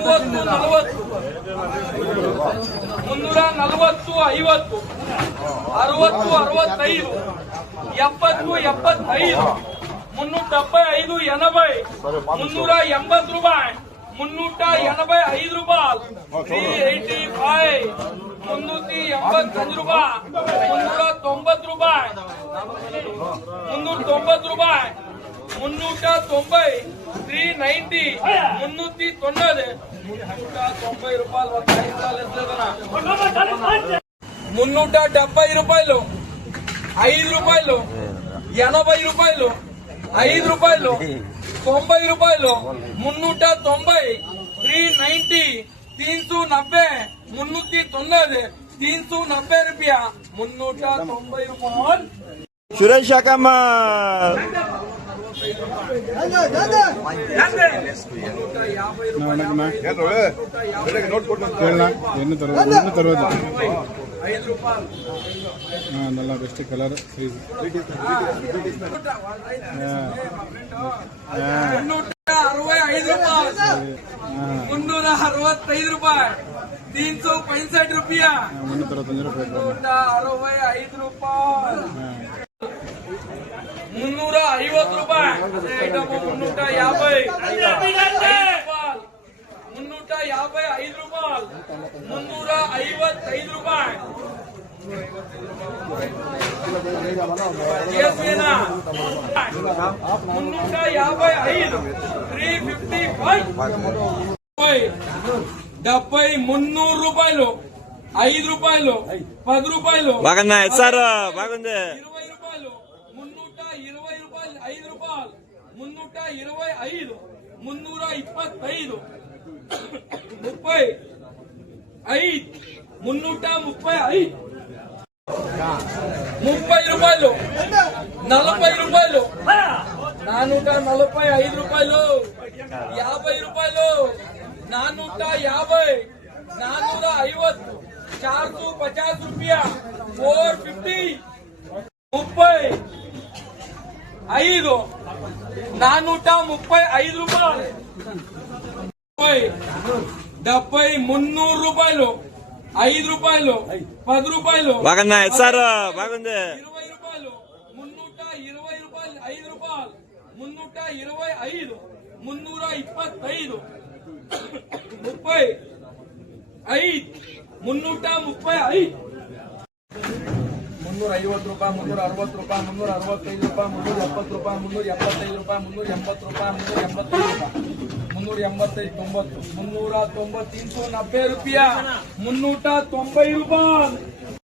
340 50 60 65 70 75 375 80 380 రూపాయలు 385 రూపాయలు 385 385 రూపాయలు 390 రూపాయలు 390 రూపాయలు 390 390 390 390 రూపాయలు 370 రూపాయలు 5 రూపాయలు 80 రూపాయలు 5 రూపాయలు 90 రూపాయలు 390 390 390 390 390 रुपया 390 రూపాయలు సురేష్ అక్కమ్మ నల్ల బెస్ట్ కలర్ సైజ్ 365 రూపాయలు 365 रुपया 365 రూపాయలు 350 రూపాయలు 355 రూపాయలు 355 రూపాయలు ఏసేనా 355 355 70 300 రూపాయలు 5 రూపాయలు 10 రూపాయలు బాగున్నా సార్ బాగుంది 20 రూపాయలు 320 రూపాయలు 5 రూపాయలు 325 325 335 30 రూపాయలు 40 రూపాయలు 445 రూపాయలు 50 రూపాయలు 450 450 450 रुपया 450 35 435 రూపాయలు 70 300 రూపాయలు 5 రూపాయలు 10 రూపాయలు బాగున్నా సార్ బాగుంది 20 రూపాయలు 320 రూపాయలు 5 రూపాయలు 325 325 335 350 రూపాయలు 360 రూపాయలు 365 రూపాయలు 370 రూపాయలు 375 రూపాయలు 380 రూపాయలు 385 రూపాయలు 385 90 390 390 రూపాయలు 390 రూపాయలు